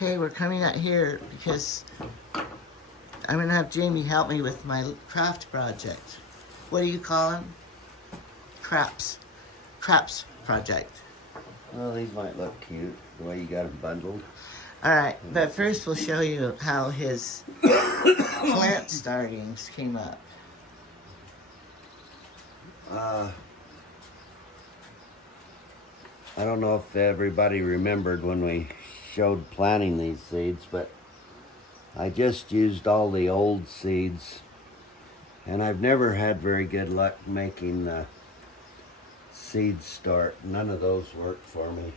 Okay, we're coming out here because I'm going to have Jamie help me with my craft project. What do you call them? Craps. Craps project. Well, these might look cute, the way you got them bundled. Alright, but first we'll show you how his plant startings came up. I don't know if everybody remembered when we showed planting these seeds, but I just used all the old seeds, and I've never had very good luck making the seeds start. None of those worked for me.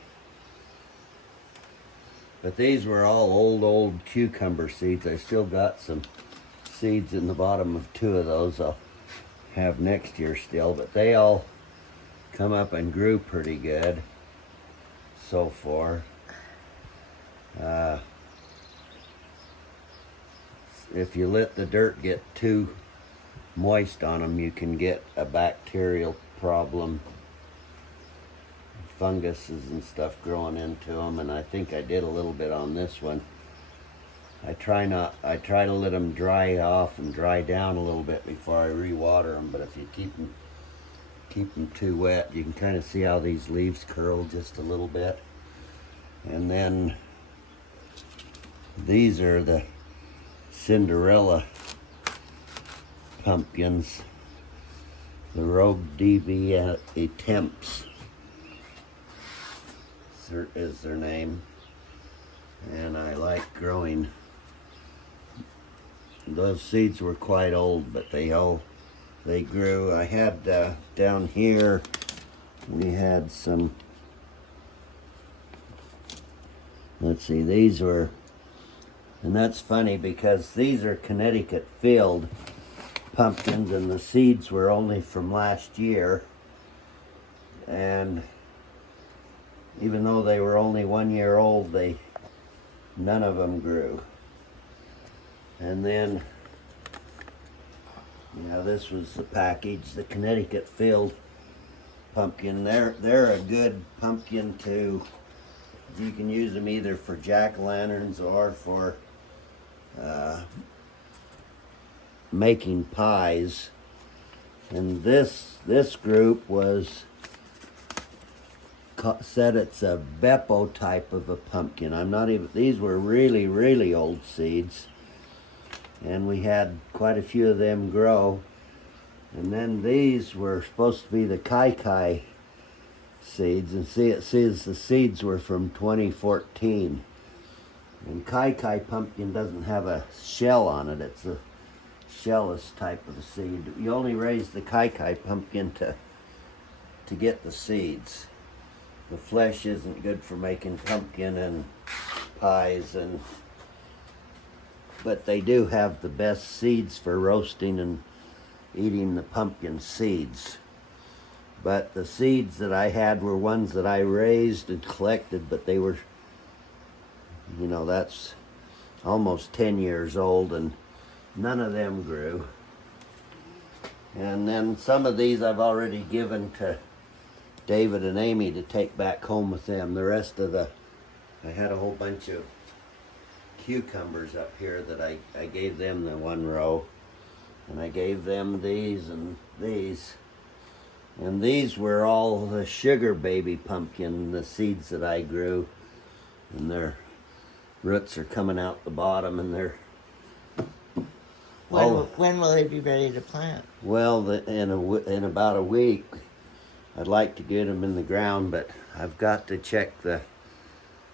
But these were all old cucumber seeds. I still got some seeds in the bottom of 2 of those I'll have next year still, but they all come up and grew pretty good so far. If you let the dirt get too moist on them, you can get a bacterial problem, funguses and stuff growing into them, and I think I did a little bit on this one. I try to let them dry off and dry down a little bit before I re-water them, but if you keep them too wet, you can kind of see how these leaves curl just a little bit. And then these are the Cinderella pumpkins, the Rogue DV Attempts is their name, and I like growing. Those seeds were quite old, but they grew. I had down here, we had some, let's see, these were, and that's funny because these are Connecticut field pumpkins, and the seeds were only from last year, and even though they were only 1 year old, none of them grew. And then, this was the package, the Connecticut field pumpkin. They're a good pumpkin to, you can use them either for jack-o'-lanterns or for making pies. And this group said it's a Beppo type of a pumpkin. These were really old seeds, and we had quite a few of them grow. And then these were supposed to be the Kai seeds, and it says the seeds were from 2014. And Kai pumpkin doesn't have a shell on it. It's a shellless type of a seed. You only raise the Kai pumpkin to get the seeds. The flesh isn't good for making pumpkin and pies, but they do have the best seeds for roasting and eating the pumpkin seeds. But the seeds that I had were ones that I raised and collected, but they were, that's almost 10 years old, and none of them grew. And then some of these I've already given to David and Amy to take back home with them. The rest of I had a whole bunch of cucumbers up here that I gave them the 1 row. And I gave them these and these. And these were all the sugar baby pumpkin, the seeds that I grew. And their roots are coming out the bottom, and they're... When will they be ready to plant? Well, in about a week. I'd like to get them in the ground, but I've got to check the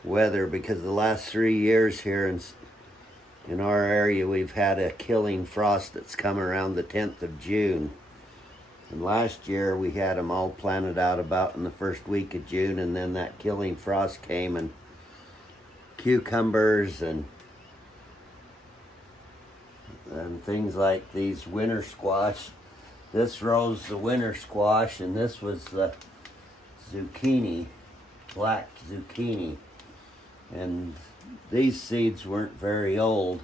weather, because the last 3 years here in our area we've had a killing frost that's come around the 10th of June. And last year we had them all planted out about in the first week of June, and then that killing frost came, and cucumbers and things like these winter squash. This row's the winter squash, and this was the zucchini, black zucchini. And these seeds weren't very old,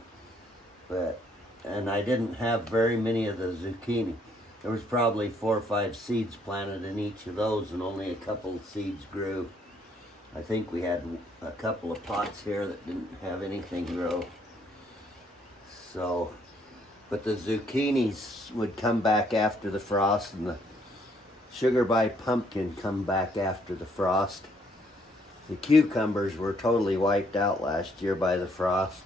and I didn't have very many of the zucchini. There was probably 4 or 5 seeds planted in each of those, and only a couple of seeds grew. I think we had a couple of pots here that didn't have anything grow. So, but the zucchinis would come back after the frost, and the sugar by pumpkin come back after the frost. The cucumbers were totally wiped out last year by the frost.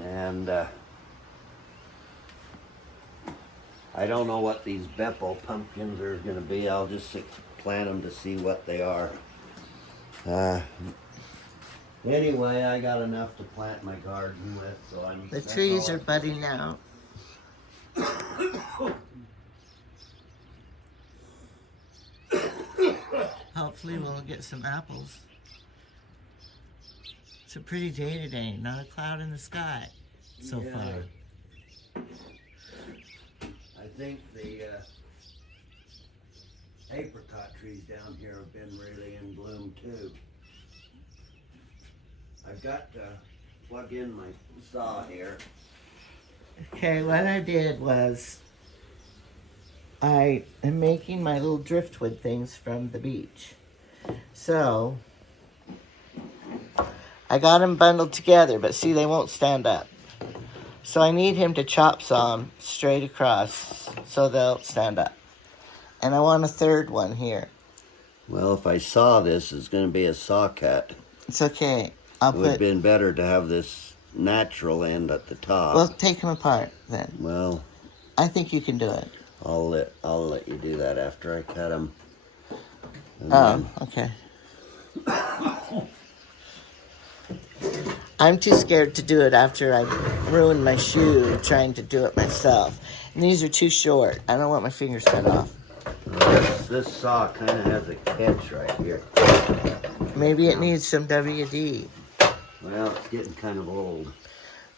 And I don't know what these Beppo pumpkins are going to be. I'll just plant them to see what they are. Anyway, I got enough to plant my garden with, so I'm... The trees are budding out. Hopefully we'll get some apples. It's a pretty day today, not a cloud in the sky so far. I think the apricot trees down here have been really in bloom too. I've got to plug in my saw here. Okay, what I did was I am making my little driftwood things from the beach. So I got them bundled together, but see, they won't stand up. So I need him to chop saw them straight across so they'll stand up. And I want a third one here. Well, if I saw this, it's going to be a saw cut. It's okay. It would have been better to have this natural end at the top. Well, take them apart then. Well, I think you can do it. I'll let you do that after I cut them. Okay. I'm too scared to do it after I ruined my shoe trying to do it myself. And these are too short. I don't want my fingers cut off. This saw kind of has a catch right here. Maybe it needs some WD. Well, it's getting kind of old.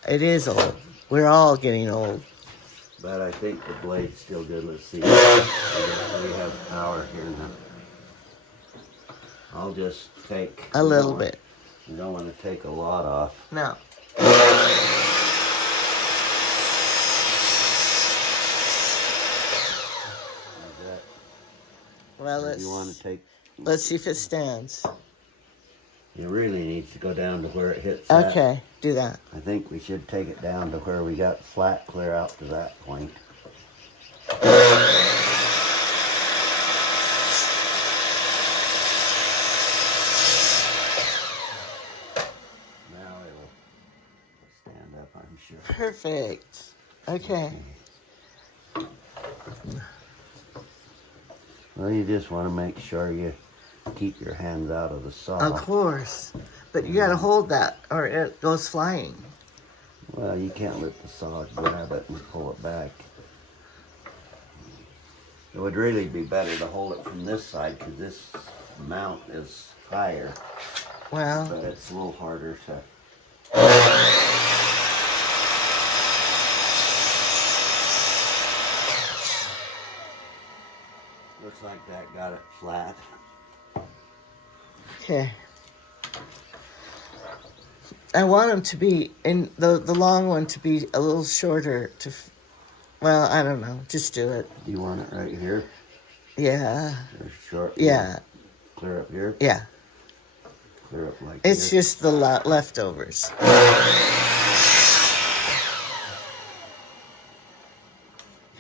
It is old. We're all getting old. But I think the blade's still good. Let's see. We have power here now. I'll just take... A little bit. You don't want to take a lot off. No. Well, let's see if it stands. It really needs to go down to where it hits Okay, do that. I think we should take it down to where we got flat clear out to that point. Now it'll stand up, I'm sure. Perfect. Okay. Well, you just want to make sure you keep your hands out of the saw. Of course. But you gotta hold that or it goes flying. Well, you can't let the saw grab it and pull it back. It would really be better to hold it from this side because this mount is higher. Well. But it's a little harder to... Looks like that got it flat. Okay. I want them to be, in the long one to be a little shorter to, well, I don't know. Just do it. Do you want it right here? Yeah. Or short? Yeah. Clear up here? Yeah. Clear up like It's this? just the leftovers.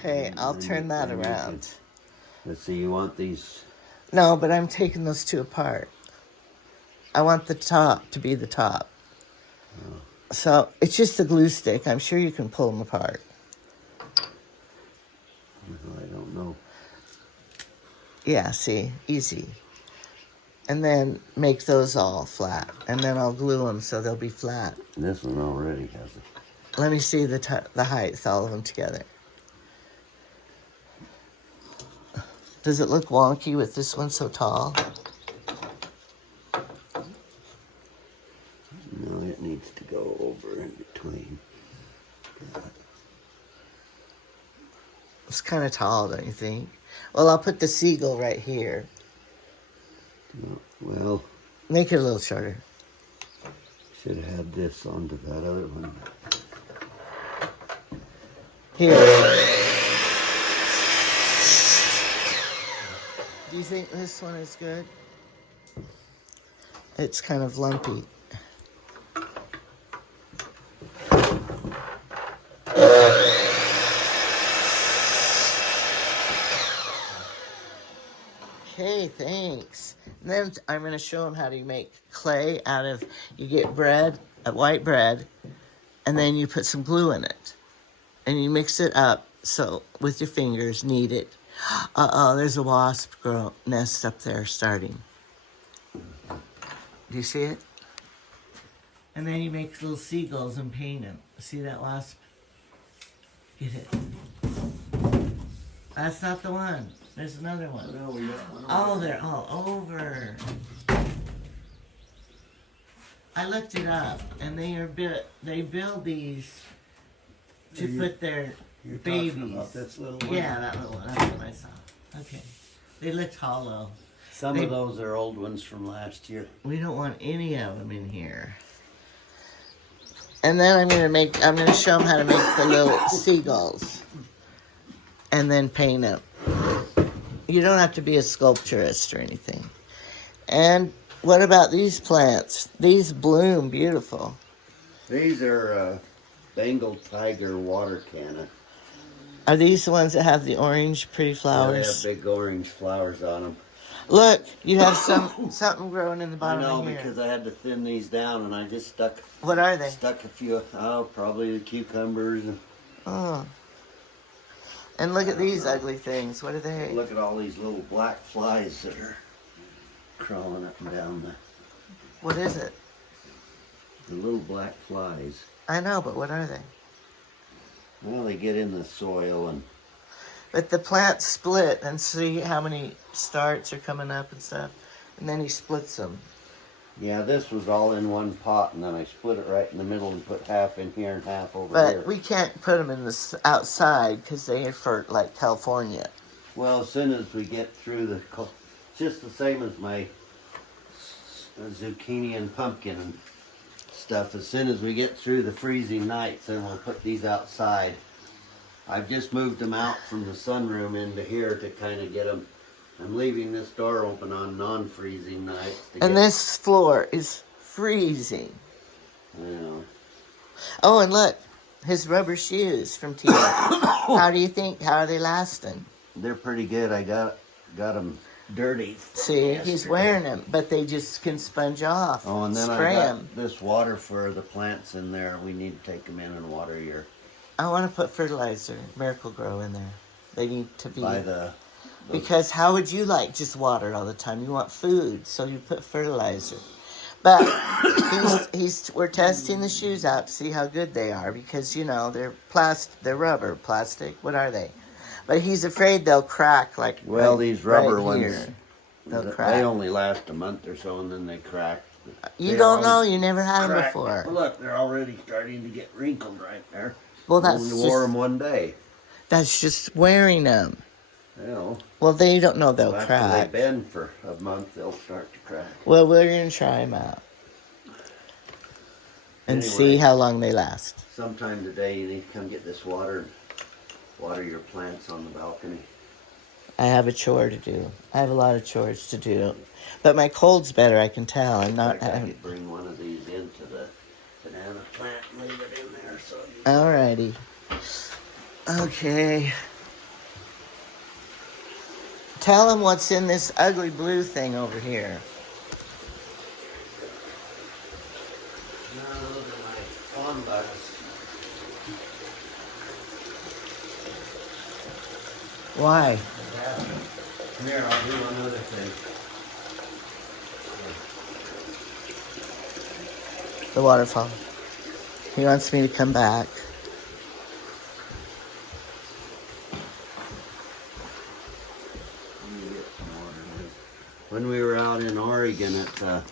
Okay, I'll turn that around. Let's see, you want these? No, but I'm taking those two apart. I want the top to be the top. Oh. So it's just a glue stick. I'm sure you can pull them apart. I don't know. Yeah, see, easy. And then make those all flat. And then I'll glue them so they'll be flat. This one already has it. Let me see the height, all of them together. Does it look wonky with this one so tall? No, it needs to go over in between. It's kind of tall, don't you think? Well, I'll put the seagull right here. Well, make it a little shorter. Should have had this onto that other one. Here. Do you think this one is good? It's kind of lumpy. Okay, thanks. And then I'm going to show them how to make clay out of, you get bread, white bread, and then you put some glue in it. And you mix it up, so with your fingers, knead it. Uh-oh, there's a wasp nest up there starting. Do you see it? And then you make little seagulls and paint them. See that wasp? Get it. That's not the one. There's another one. No, we got one. Oh, they're all over. I looked it up, and they build these to put their You're babies. talking about this little one? Yeah, that little one. That's what I saw. Okay. They looked hollow. Some of those are old ones from last year. We don't want any of them in here. And then I'm gonna show them how to make the little seagulls. And then paint them. You don't have to be a sculpturist or anything. And what about these plants? These bloom beautiful. These are Bengal tiger water canna. Are these the ones that have the orange pretty flowers? They have big orange flowers on them. Look, you have something growing in the I bottom know, of here. because I had to thin these down, and I just stuck What are they? a few. Oh, probably the cucumbers. Oh. And look at these ugly things. What are they? Look at all these little black flies that are crawling up and down What is it? the little black flies. I know, but what are they? Well, they get in the soil and But the plants split, and see how many starts are coming up and stuff. And then he splits them. yeah, this was all in one pot, and then I split it right in the middle and put half in here and half over But here. we can't put them in the outside because they are for like California. Well, as soon as we get through it's just the same as my zucchini and pumpkin and stuff. As soon as we get through the freezing nights, then we'll put these outside. I've just moved them out from the sunroom into here to kind of get them. I'm leaving this door open on non-freezing nights. And this floor is freezing. You know. Oh, and look, his rubber shoes from Tia. How are they lasting? They're pretty good. I got them dirty. See, he's yesterday. wearing them, but they just can sponge off. Oh, and then Spray I got them. this water for the plants in there. We need to take them in and water your I want to put fertilizer, Miracle Grow in there. They need to be. by the. Because how would you like just water all the time? You want food, so you put fertilizer. But we're testing the shoes out to see how good they are because they're rubber, plastic. What are they? But he's afraid they'll crack like. Well, these rubber right ones, here. They'll crack. they only last a month or so, and then they crack. You They don't know. always You never had them crack. before. Well, look, they're already starting to get wrinkled right there. Well, that's Only wore them one day. that's just wearing them. You know, Well, they don't know they'll after crack. they've been for a month, they'll start to crack. Well, we're gonna try them out and see Anyway. how long they last. Sometime today, you need to come get this water and water your plants on the balcony. I have a chore to do. I have a lot of chores to do, but my cold's better. I can tell. I'm In not. fact, I could bring one of these into the banana plant and leave it in there. So you Alrighty. Okay. Tell them what's in this ugly blue thing over here. No, those are my fawn bugs. Why? Come here, I'll do one other thing. The waterfall. He wants me to come back. Let me get some water. When we were out in Oregon at the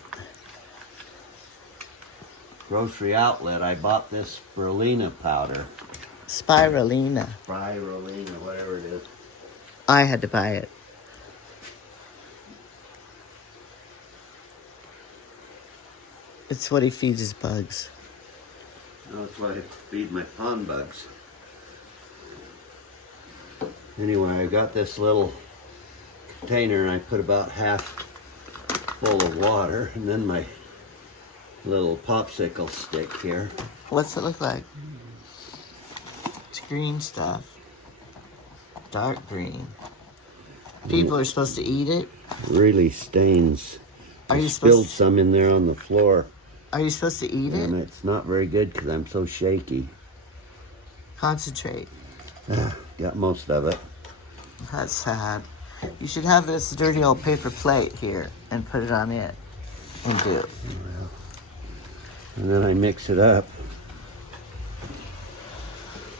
grocery outlet, I bought this spirulina powder. Spirulina. Spirulina, whatever it is. I had to buy it. It's what he feeds his bugs. That's why I feed my pond bugs. Anyway, I got this little container and I put about half full of water, and then my little popsicle stick here. What's it look like? It's green stuff. Dark green. People are supposed to eat it? Really stains. Are I you spilled supposed some in there on the floor. Are you supposed to eat And it? it's not very good because I'm so shaky. Concentrate. Got most of it. That's sad. You should have this dirty old paper plate here and put it on it and do it. And then I mix it up.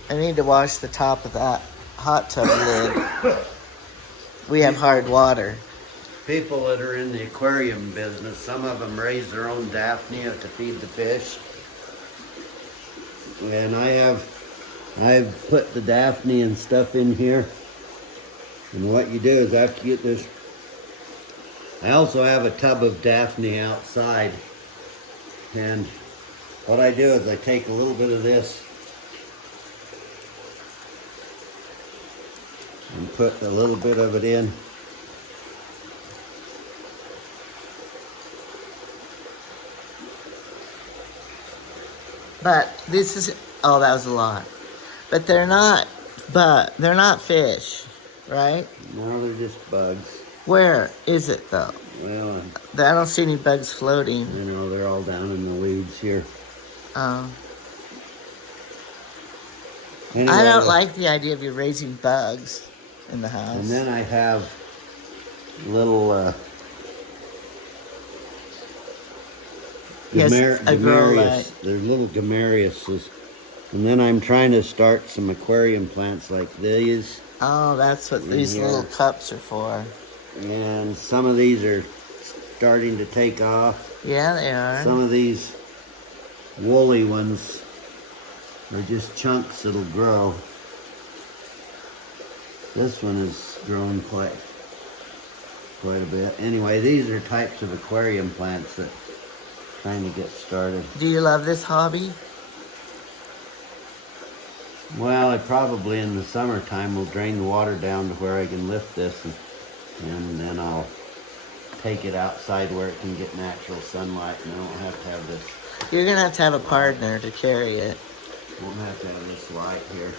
I need to wash the top of that hot tub lid. We have hard water. People that are in the aquarium business, some of them raise their own Daphnia to feed the fish. And I've put the Daphne and stuff in here. And what you do is after you get this, I also have a tub of Daphne outside. And what I do is I take a little bit of this and put a little bit of it in. But this is, oh, that was a lot. But they're not fish, right? No, they're just bugs. Where is it though? Well, I don't see any bugs floating. you know, they're all down in the weeds here. Anyway, I don't like the idea of you raising bugs in the house. And then I have little Yes, a grow light. They're little gamariuses. And then I'm trying to start some aquarium plants like these. Oh, that's what these here. little cups are for. And some of these are starting to take off. Yeah, they are. Some of these woolly ones are just chunks that'll grow. This one has grown quite a bit. Anyway, these are types of aquarium plants that I'm trying to get started. Do you love this hobby? Well, I probably in the summertime will drain the water down to where I can lift this and then I'll take it outside where it can get natural sunlight and I won't have to have this. You're gonna have to have a partner to carry it. Won't have to have this light here.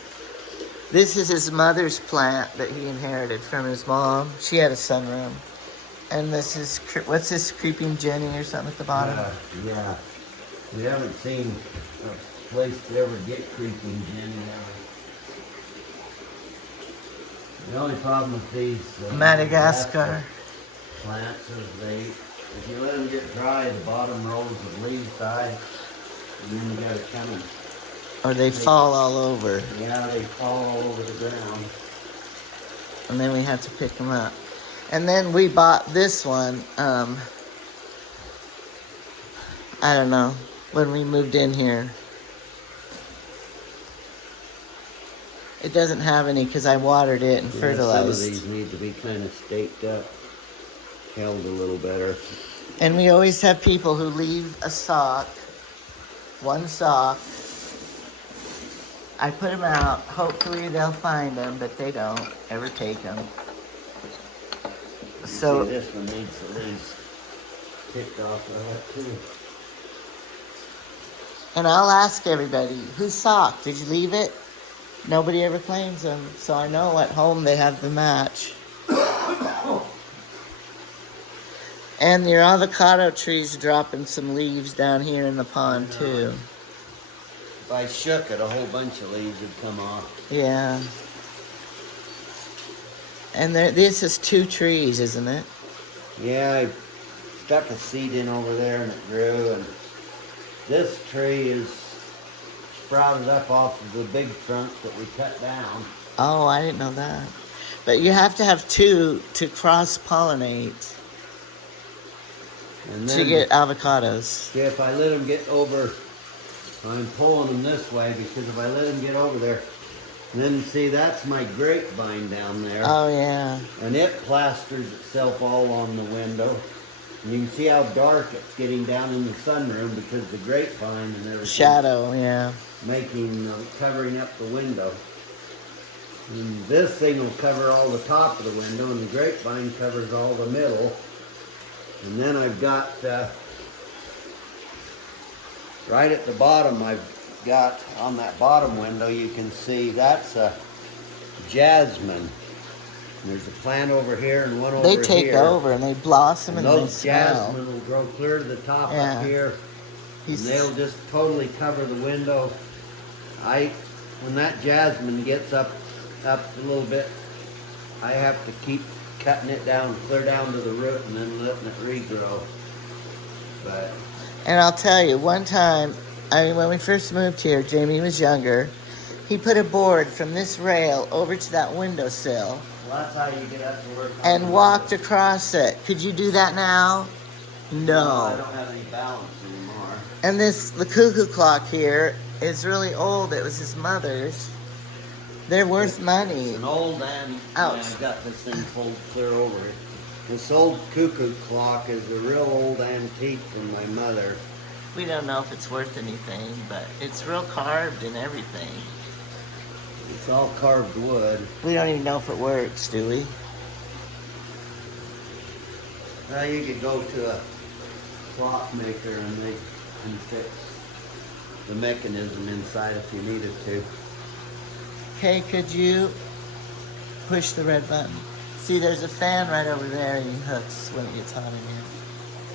This is his mother's plant that he inherited from his mom. She had a sunroom. And this is, what's this, creeping Jenny or something at the bottom? Yeah. We haven't seen a place to ever get creeping Jenny, have we? The only problem with these Madagascar. plants is if you let them get dry, the bottom rows of leaves die, and then you gotta come and, Or they fall all over. yeah, they fall all over the ground. And then we have to pick them up. And then we bought this one, I don't know, when we moved in here. It doesn't have any because I watered it and fertilized. Some of these need to be kind of staked up, held a little better. And we always have people who leave a sock, one sock. I put them out. Hopefully they'll find them, but they don't ever take them. So see, this one needs the leaves picked off of it too. And I'll ask everybody, whose sock? Did you leave it? Nobody ever claims them, so I know at home they have the match. And your avocado tree's dropping some leaves down here in the pond too. If I shook it, a whole bunch of leaves would come off. Yeah. And this is 2 trees, isn't it? Yeah, I stuck a seed in over there and it grew, and this tree is sprouted up off of the big trunk that we cut down. Oh, I didn't know that. But you have to have 2 to cross-pollinate And to then, get avocados. see, if I let them get over, I'm pulling them this way because if I let them get over there, then see, that's my grapevine down there. Oh, yeah. And it plasters itself all on the window. And you can see how dark it's getting down in the sunroom because the grapevine and everything. Shadow, yeah. Covering up the window. And this thing will cover all the top of the window and the grapevine covers all the middle. And then I've got right at the bottom, I've got on that bottom window, you can see that's a jasmine. There's a plant over here and one over They here. take over and they blossom and they those smell. jasmine will grow clear to the top Yeah. up here. And they'll just totally cover the window. When that jasmine gets up a little bit, I have to keep cutting it down, clear down to the root, and then letting it regrow. But And I'll tell you, one time, I mean, when we first moved here, Jamie was younger. He put a board from this rail over to that windowsill well, that's how you get up to work. and walked across it. Could you do that now? I No. don't have any balance anymore. And the cuckoo clock here is really old. It was his mother's. They're worth money. It's an old and Ouch. I've got this thing pulled clear over it. This old cuckoo clock is a real old antique from my mother. We don't know if it's worth anything, but it's real carved and everything. It's all carved wood. We don't even know if it works, do we? Now you could go to a clockmaker and they can fix the mechanism inside if you needed to. Okay, could you push the red button? See, there's a fan right over there and he hooks when it gets hot in here.